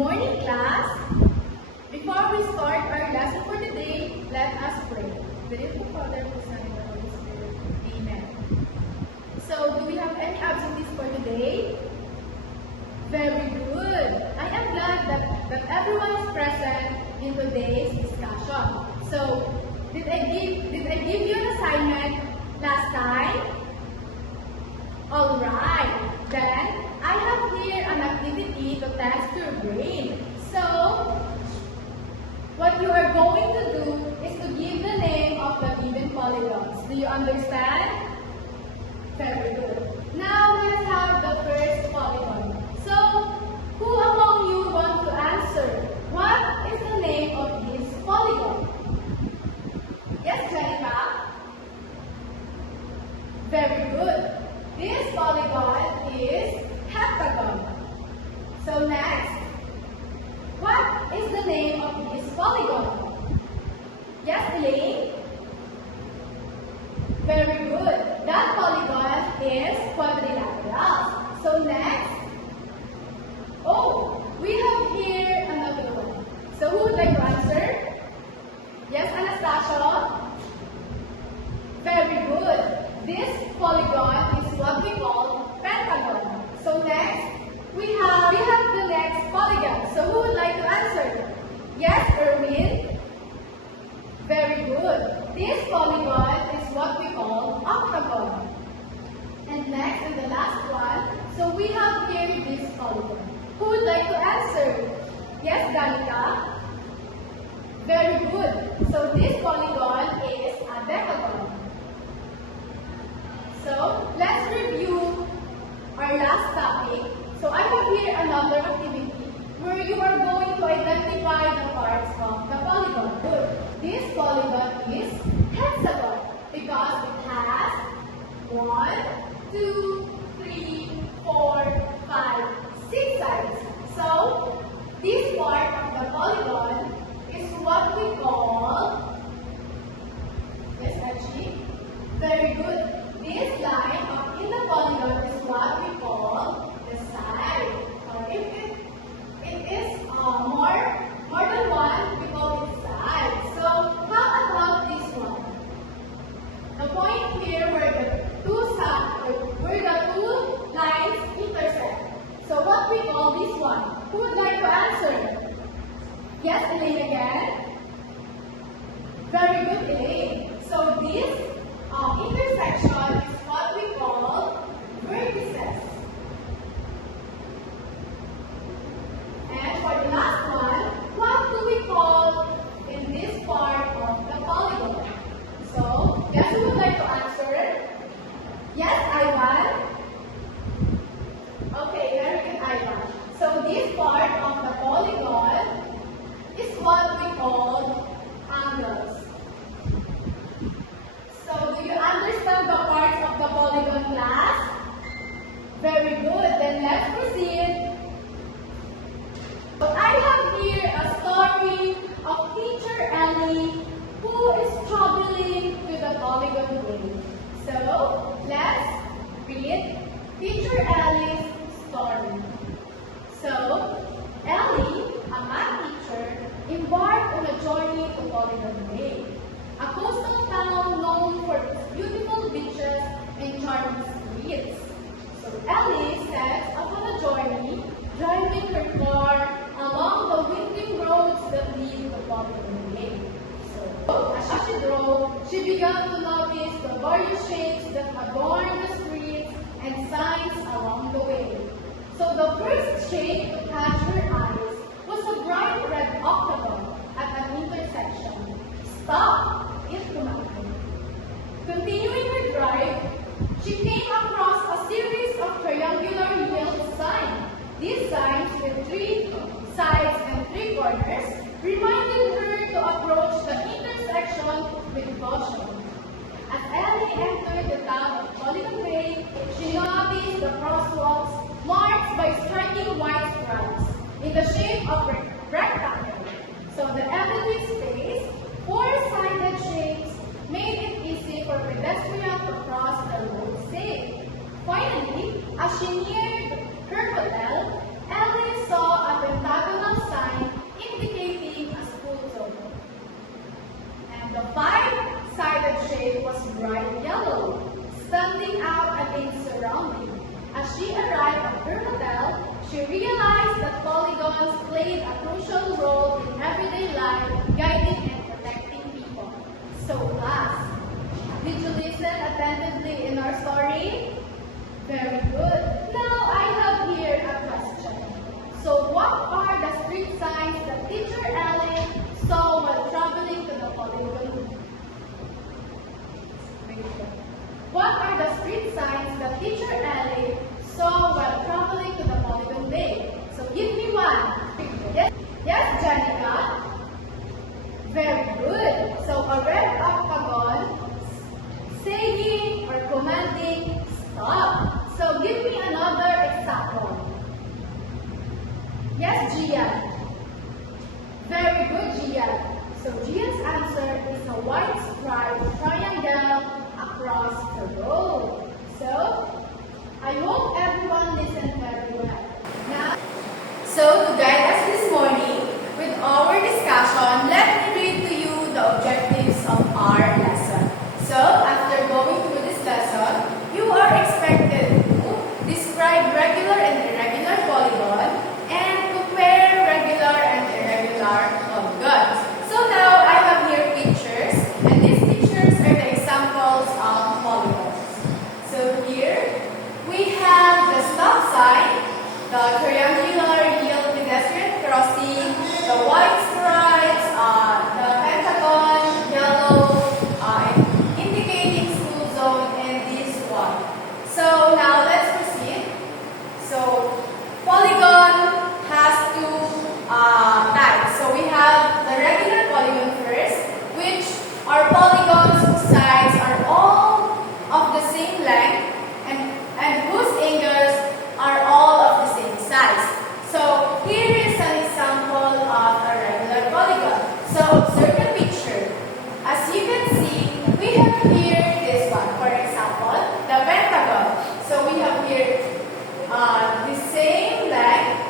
morning, class. Before we start our lesson for today, let us pray. The name of the Father, the Son, and the Holy Spirit. Amen. So, do we have any absentees for today? Very good. I am glad that everyone is present in today's discussion. So, did I give you an assignment last time? Alright. Then, I have here an activity to test your brain. So, what you are going to do is to give the name of the given polygons. Do you understand? Very good. Now, let's have the first polygon. So, who among you want to answer? What is the name of this polygon? Yes, Janica? Very good. This polygon is heptagon. So next, what is the name of this polygon? Yes, Elaine? Very good. That polygon is quadrilateral. So next, we have here another one. So who would like to answer? Yes, Anastasia? Very good. This polygon is what we call pentagon. So next, we have the next polygon. So who would like to answer? Yes, Erwin? Very good. This polygon is what we call octagon. And next, and the last one, so we have here this polygon. Who would like to answer? Yes, Danica? Very good. So this polygon is a decagon. So let's review our last topic. So I have here another activity where you are going to identify the parts of the polygon. Good. This polygon is hexagon because it has 1, 2, 3, 4, 5, 6 sides. So this part of the polygon is what we call, yes, Archie? Very good. This line in the polygon is what we call the side. Or if it is more than one, we call it side. So how about this one? The point here where the two lines intersect. So what we call this one? Who would like to answer? Yes, Elaine again? Very good, Elaine. So this intersection is what we call vertices. And for the last one, what do we call in this part of the polygon? So, guess who would like to answer? Yes, Ivan? Okay, very good, Ivan. So this part of the polygon is what we call angles. So, do you understand the parts of the polygon, class? Very good. Then let's proceed. So, I have here a story of Teacher Ellie who is traveling to the polygon way. So, let's read Teacher Ellie's story. So, Ellie, a math teacher, embarked on a journey to Polygon Bay, a coastal town known for its beautiful beaches and charming streets. So Ellie sets off on a journey, driving her car along the winding roads that lead to Polygon Bay. So as she drove, she began to notice the various shapes that adorn the streets and signs along the way. So the first shape to catch her eyes was a bright red octagon at an intersection. Stop! It commanded. Continuing her drive, she came across a series of triangular yield signs. These signs with 3 sides and 3 corners reminded her to approach the intersection with caution. As Ellie entered the town of Polygon Bay, she noticed the crosswalks marked by striking white stripes in the shape of a rectangle. So the elevated space, 4-sided shapes made it easy for pedestrians to cross the road safe. Finally, as she neared her hotel, Ellie saw a pentagonal Gian. So Gian's answer is a white striped triangle across the road. So I hope everyone listened very well. Now, so to guide us this morning with our discussion, let me read to you the objectives of our lesson. So after going through this lesson, you are expected to describe regular and irregular polygon and compare regular and irregular polygons. So now I have here pictures, and these pictures are the examples of polygons. So here we have the stop sign, the triangular yield pedestrian crossing, the white stripes, the pentagon, yellow, indicating school zone, and this one. So now let's proceed. So polygon has two types. So we have the regular polygon first, which are polygons whose sides are all of the same length and whose angles are all of the same size. So here is an example of a regular polygon. So observe the picture. As you can see, we have here this one. For example, the pentagon. So we have here the same length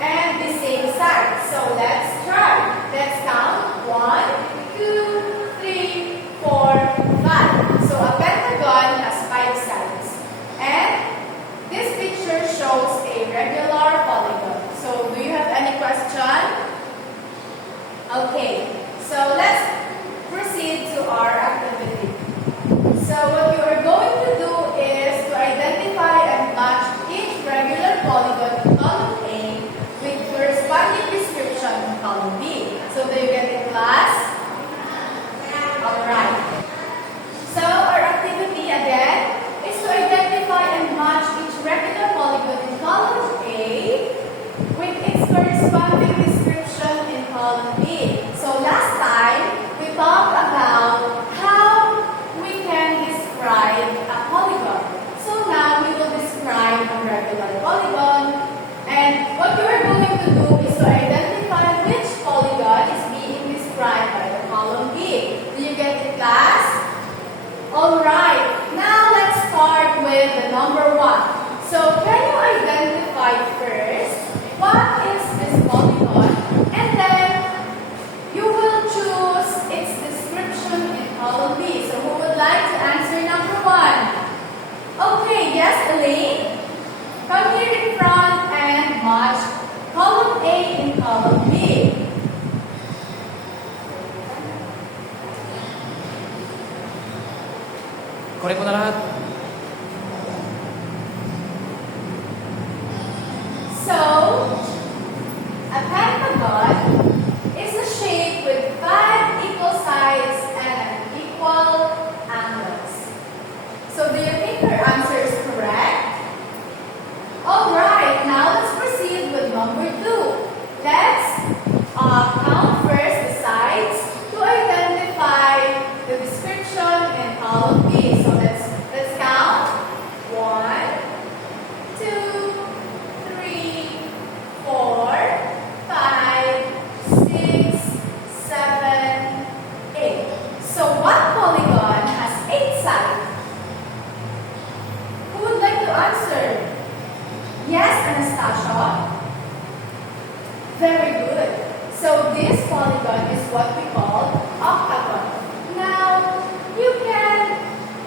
and the same side. So let's try. Let's count. 1, 2, 3, 4, 5. So a pentagon has 5 sides. And this picture shows a regular polygon. So do you have any question? Okay. So let's proceed to our activity. So what you are going to do is to identify and match each regular polygon in column A with corresponding description in column B. So do you get it, class? Alright. So our activity again is to identify and match each regular polygon in column A with its corresponding description in column B. So last time, we talked about how we can describe a polygon. So now we will describe a regular polygon. And what you are going to do is to identify which polygon is being described by the column B. Do you get it, class? Alright, now let's start with the number 1. So can you identify first what is this polygon, and then you will choose its description in column B. So who would like to answer number 1? Okay, yes, Elaine? Come here in front and match column A in column B. Korek mo na lahat. So, a pentagon is a shape with 5 equal sides and equal angles. So, do you think your answer is correct? Alright, now let's proceed with number 2. Let's count first the sides to identify the description in column B. So let's count. 1, 2, 3, 4, 5, 6, 7, 8. So what polygon has 8 sides? Who would like to answer? Yes, Anastasia? Very good. So this polygon is what we call octagon. Now, you can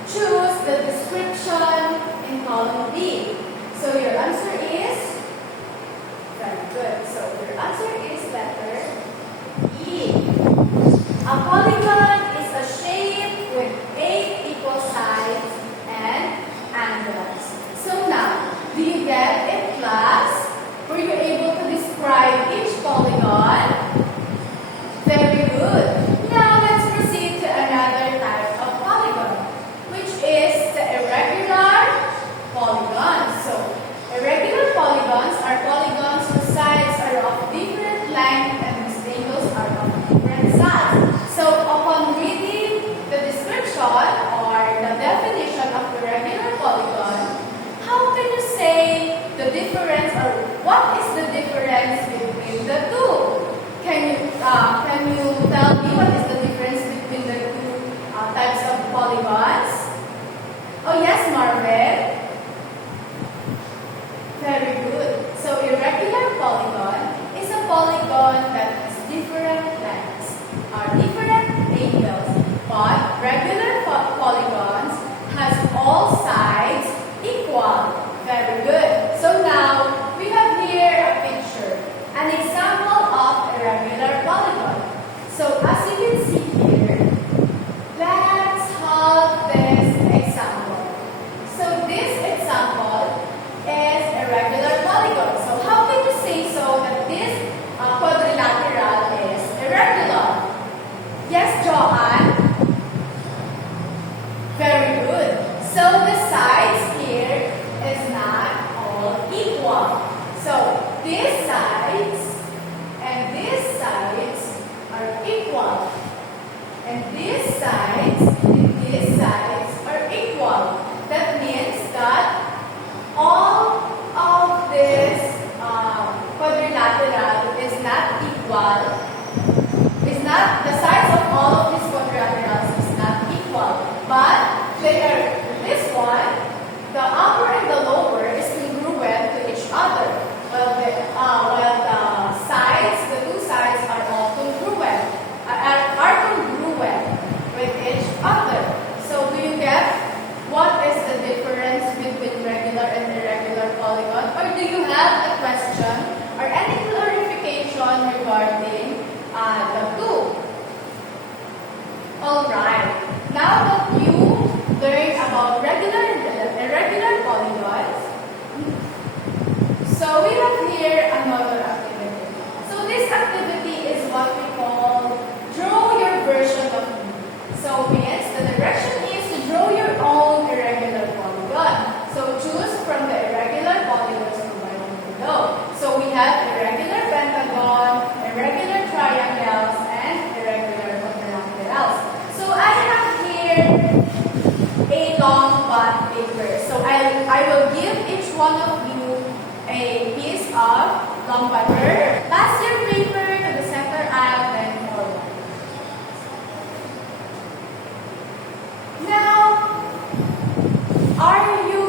choose the description in column B. So your answer is? Very good. So your answer is letter E. A polygon is a shape with 8 equal sides and angles. So now, do you get it, class? Were you able to describe each polygon? Very good. equal. Is not the size of all of these quadrilaterals is not equal, but they are this one, the upper and the lower is congruent to each other. While the sides, the two sides are all congruent, are congruent with each other. So do you get what is the difference between regular and irregular polygon? Or do you have a question or any clarification regarding the two? Alright, now that you learned about regular and irregular polygons, so we have here another activity. So this activity is what we call draw your version of me. So means the direction is to draw your own irregular polygon. So choose from the irregular polygons provided below. So we have irregular pentagon, irregular triangles, and irregular quadrilaterals. So I have here a long bond paper. So I will give each one of you a piece of long paper. Pass your paper to the center aisle and forward. Now, are you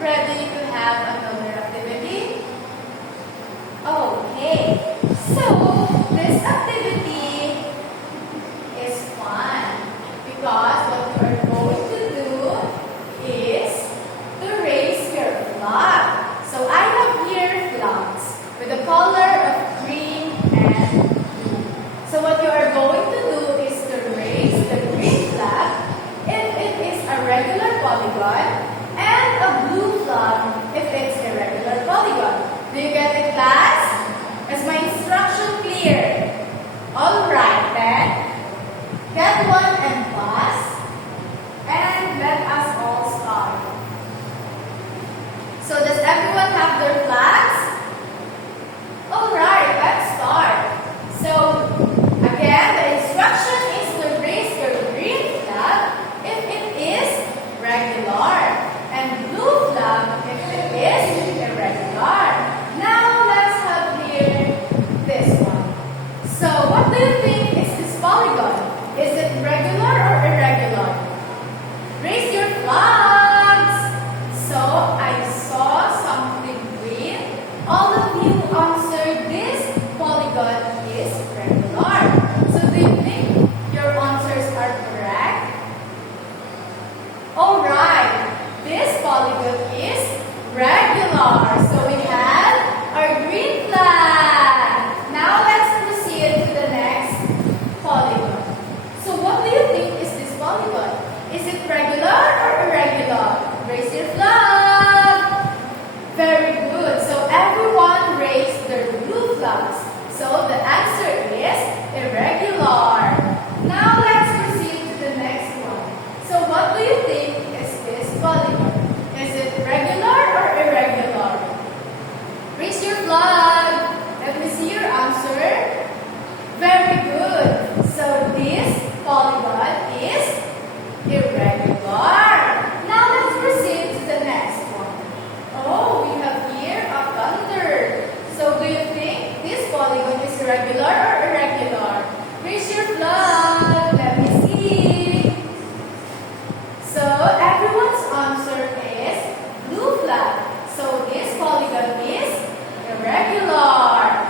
ready to have another activity? Okay, so this activity is fun because what you are going to do is to raise your flag. So I have here flags with the color of green and blue. So what you are going to do is to raise the green flag if it is a regular polygon and a blue flag if it's a regular polygon. Do you get it, class? Is my instruction clear? Alright then, get one and pass, and let us all start. So does everyone have their flags? Alright, let's start. So again, the instruction is to raise your green flag if it is regular and blue flag if it is irregular. Now let's have here this one. So what do you think is this polygon? Is it regular or irregular? Raise your flags. So I saw something green. All of you answered this polygon is regular. So do you think your answers are correct? Alright, this polygon is regular. So we have our green flag. Now let's proceed to the next polygon. So what do you think is this polygon? Is it regular or irregular? Raise your flag. Very good. So everyone raised their blue flags. So the answer is irregular. Now let's proceed to the next one. So what do you think is this polygon? Is it regular or irregular? Raise your flag. Let me see your answer. Very good. So this polygon is irregular. Now let's proceed to the next one. Oh, we have here a thunder. So do you think this polygon is regular or irregular? Raise your flag. Let me see. So everyone's answer is blue flag. So this polygon is irregular.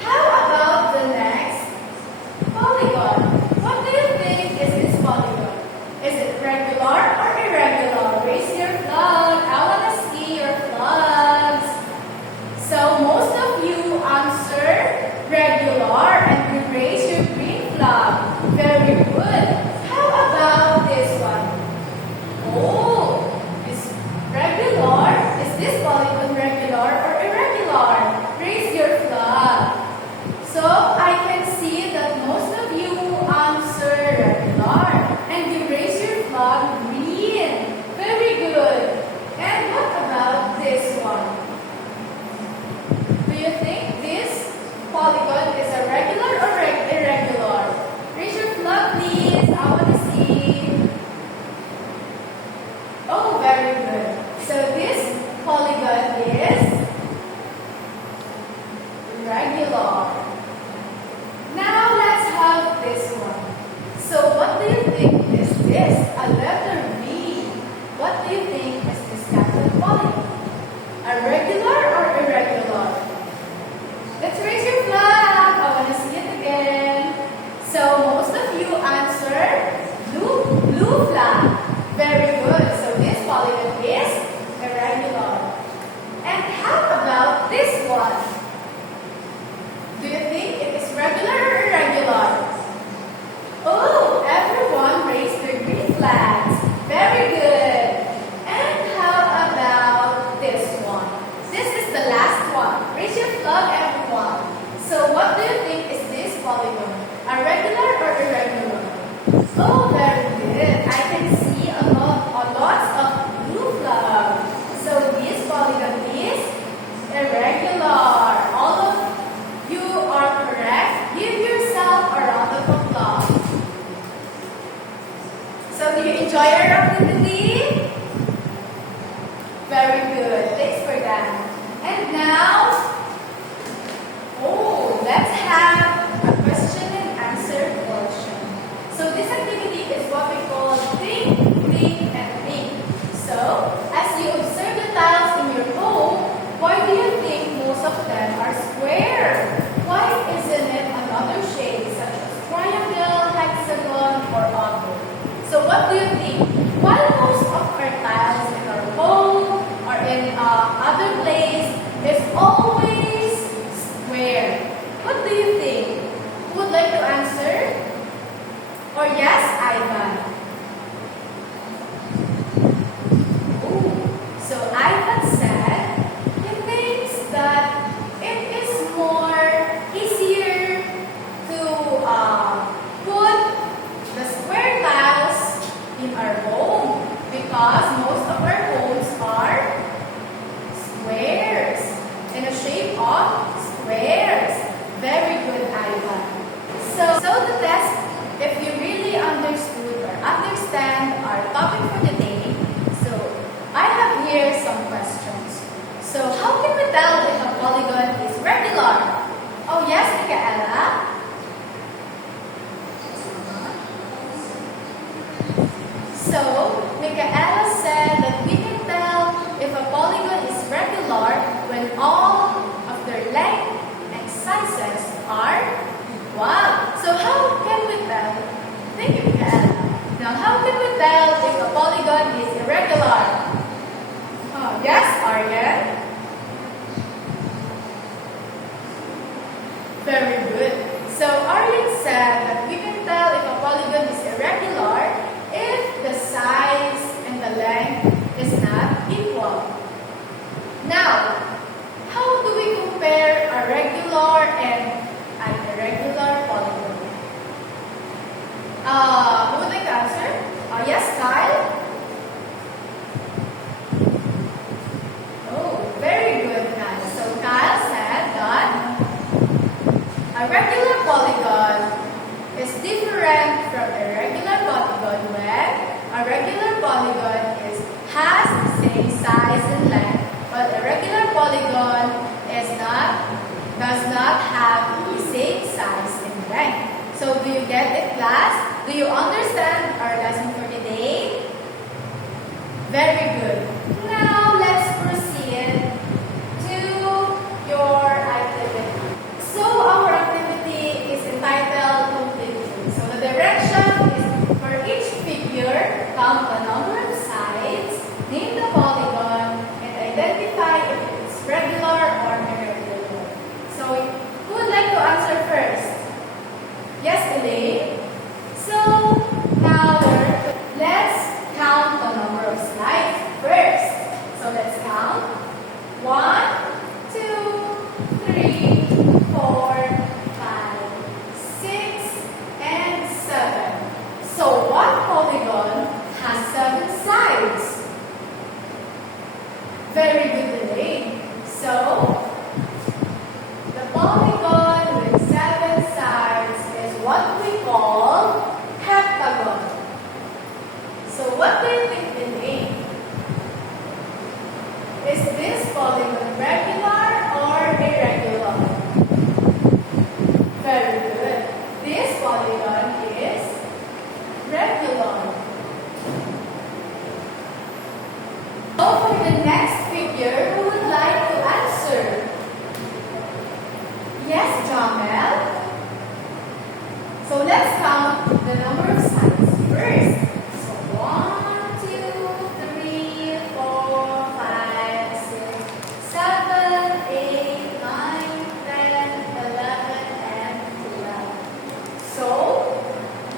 How about the next polygon? What do you think is this polygon? Is it regular or irregular? Raise your flag. I want to see your flags. So most of you answer regular and you raise your green flag. Very good. How about this one? Oh, is regular? Is this polygon regular or irregular? Raise your flag. So I can see that most of you answer regular and you raise your flag green. Very good. And what about this one? Do you think this polygon is a regular or irregular? Raise your flag, please. I want to see. Oh, very good. So this polygon is regular. about this one? So what do you think is this? A letter B. What do you think is this kind of polygon? A regular or irregular? Let's raise your flag. I want to see it again. So most of you answered blue flag. Very good. So this polygon is irregular. And how about this one? Do you think it is regular or irregular? Oh, everyone raised their green flags. Very good. And how about this one? This is the last one. Raise your flag, everyone. So what do you think is this polygon? A regular or irregular? Oh, very good. I can see lots of blue flags. So this polygon is irregular. All of you are correct. Give yourself a round of applause. So do you enjoy your activity? Very good. Thanks for that. And now, let's have a question and answer portion. So this activity is what we call think, and think. So as you observe the tiles in your home, why do you think most of them are square? Why isn't it another shape such as triangle, hexagon, or other? So what do you think? Why most of our tiles in our home or in other place is always square? What do you think? Who would like to answer? Or yes, Ivan? So Ivan said he thinks that it is more easier to put the square tiles in our home because most of our homes are squares, in the shape of squares. Very good, Ivan. So the test, if you really understood or understand our topic for the day, so I have here some questions. So how can we tell if a polygon is regular? Oh yes, Micaela? So Micaela said that we can tell if a polygon is regular when all of their length and sizes are equal. So how can we tell? Thank you, Micaela. Now how can we tell if a polygon is irregular? Yes, Aryan? Very good. So Aryan said that we can tell if a polygon is irregular if the size and the length is not equal. Now, how do we compare a regular and an irregular polygon? Who would like to answer? Yes, Kyle? Oh, very good, Kyle. So Kyle said that a regular polygon is different from a regular polygon when a regular polygon has the same size and length, but a regular polygon does not have the same size and length. So do you get it, class? Do you understand our lesson for today? Very good. Now let's proceed to your activity. So our activity is entitled completely. So the direction is for each figure, count the number of sides, name the polygon, and identify if it's regular or irregular. So who would like to answer first? Yes, Elaine? So now let's count the number of slides. So let's count the number of sides first. So 1, 2, 3, 4, 5, 6, 7, 8, 9, 10, 11, and 12. So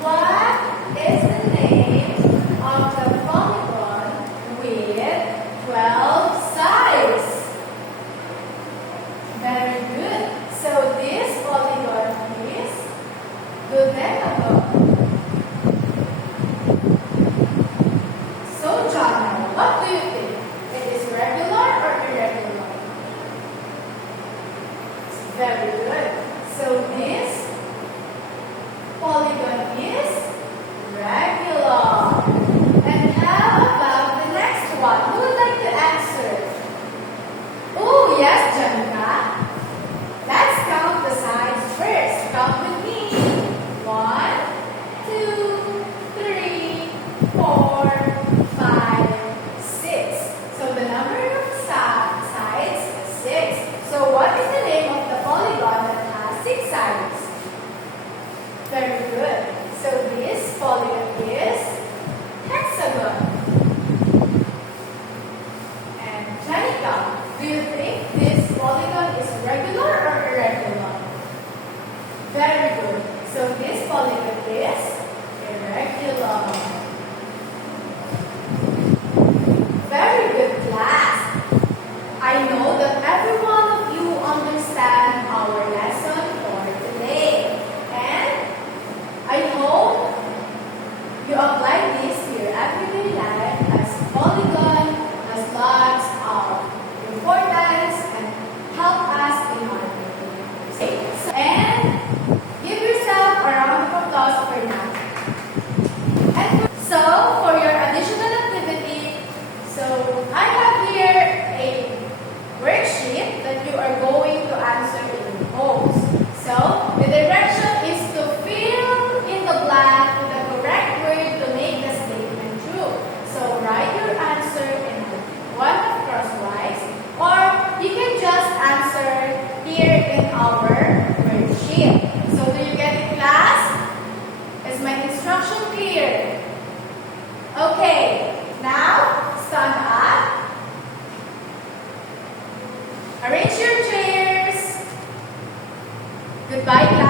what is the name of the polygon with 12 sides? Very good. So this polygon is dodecahedron. So John, what do you think? It is regular or irregular? Very good. So this polygon is regular. And how about the next one? Who would like to answer? Oh, yes, Janica. Let's count the sides first. Count with me. 1, 2, 3, 4, 5, 6. So the number of sides is 6. So what is the name of the polygon that has 6 sides? Very good. So this polygon is hexagon. And Janica, do you think this polygon is regular or irregular? Very good. So this polygon is irregular. Very good, class. I know that every one of you understand our lesson for today. And I hope you apply this to your everyday life as polygon has lots of importance and help us in our daily lives. And give yourself a round of applause for now. And so for your additional activity, so I have here a worksheet that you are going to answer in your homes. So the direction is to fill in the blank with the correct word to make the statement true. So write your answer in one of crosswise, or you can just answer here in our worksheet. So do you get it, class? Is my instruction clear? Okay, now stand up. Arrange your chairs. Goodbye, class.